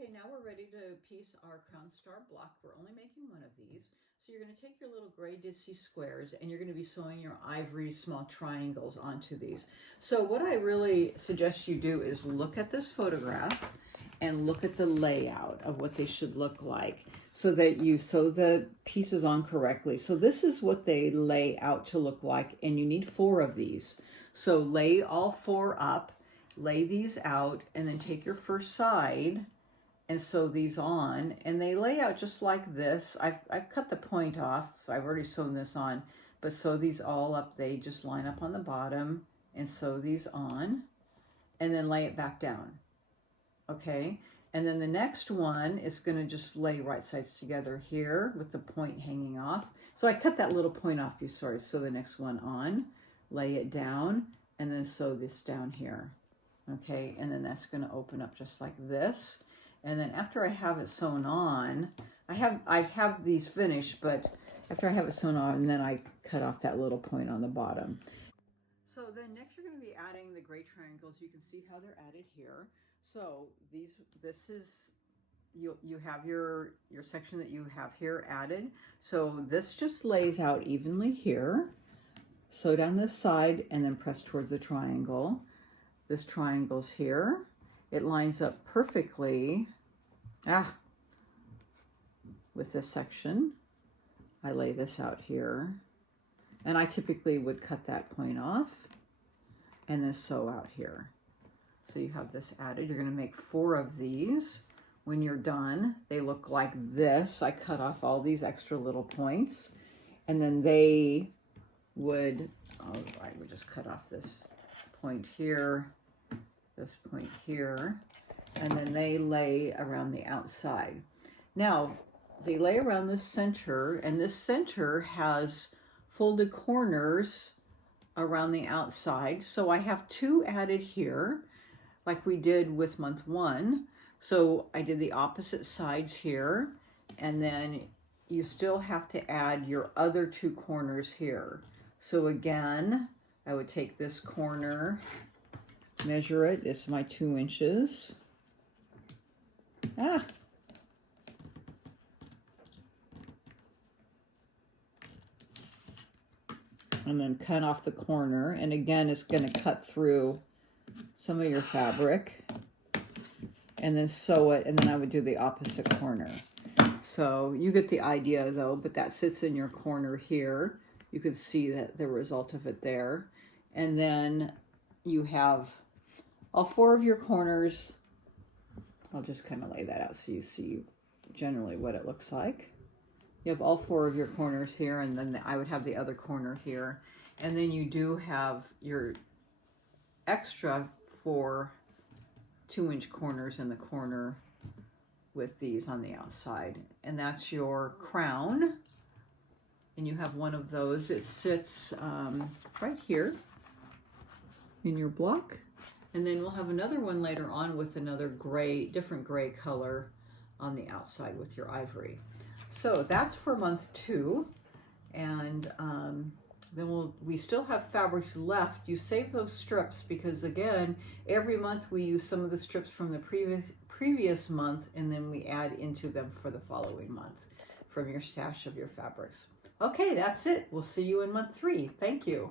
Okay, now we're ready to piece our crown star block. We're only making one of these. So you're going to take your little gray Ditsy squares and you're going to be sewing your ivory small triangles onto these. So what I really suggest you do is look at this photograph and look at the layout of what they should look like so that you sew the pieces on correctly. So this is what they lay out to look like, and you need 4 of these. So lay all 4 up, lay these out, and then take your first side and sew these on, and they lay out just like this. I've cut the point off. I've already sewn this on, but sew these all up. They just line up on the bottom and sew these on, and then lay it back down. Okay, and then the next one is going to just lay right sides together here with the point hanging off. So I cut that little point off before I sew the next one on, lay it down, and then sew this down here. Okay, and then that's going to open up just like this. And then after I have it sewn on, I have these finished, but after I have it sewn on, then I cut off that little point on the bottom. So then next you're going to be adding the gray triangles. You can see how they're added here. So this is, you have your section that you have here added. So this just lays out evenly here. Sew down this side and then press towards the triangle. This triangle's here. It lines up perfectly with this section. I lay this out here, and I typically would cut that point off and then sew out here. So you have this added. You're going to make 4 of these. When you're done, they look like this. I cut off all these extra little points, and then they would, I would just cut off this point here, this point here, and then they lay around the outside. Now, they lay around the center, and this center has folded corners around the outside. So I have 2 added here, like we did with month 1. So I did the opposite sides here, and then you still have to add your other 2 corners here. So again, I would take this corner, measure it. It's my 2 inches. And then cut off the corner. And again, it's going to cut through some of your fabric. And then sew it. And then I would do the opposite corner. So you get the idea though, but that sits in your corner here. You can see that the result of it there. And then you have all 4 of your corners. I'll just kind of lay that out so you see generally what it looks like. You have all 4 of your corners here, and then I would have the other corner here. And then you do have your extra 4 2-inch corners in the corner with these on the outside. And that's your crown. And you have one of those. It sits right here in your block. And then we'll have another one later on with another gray, different gray color on the outside with your ivory. So that's for month 2. And then we still have fabrics left. You save those strips because again, every month we use some of the strips from the previous month, and then we add into them for the following month from your stash of your fabrics. Okay, that's it. We'll see you in month 3. Thank you.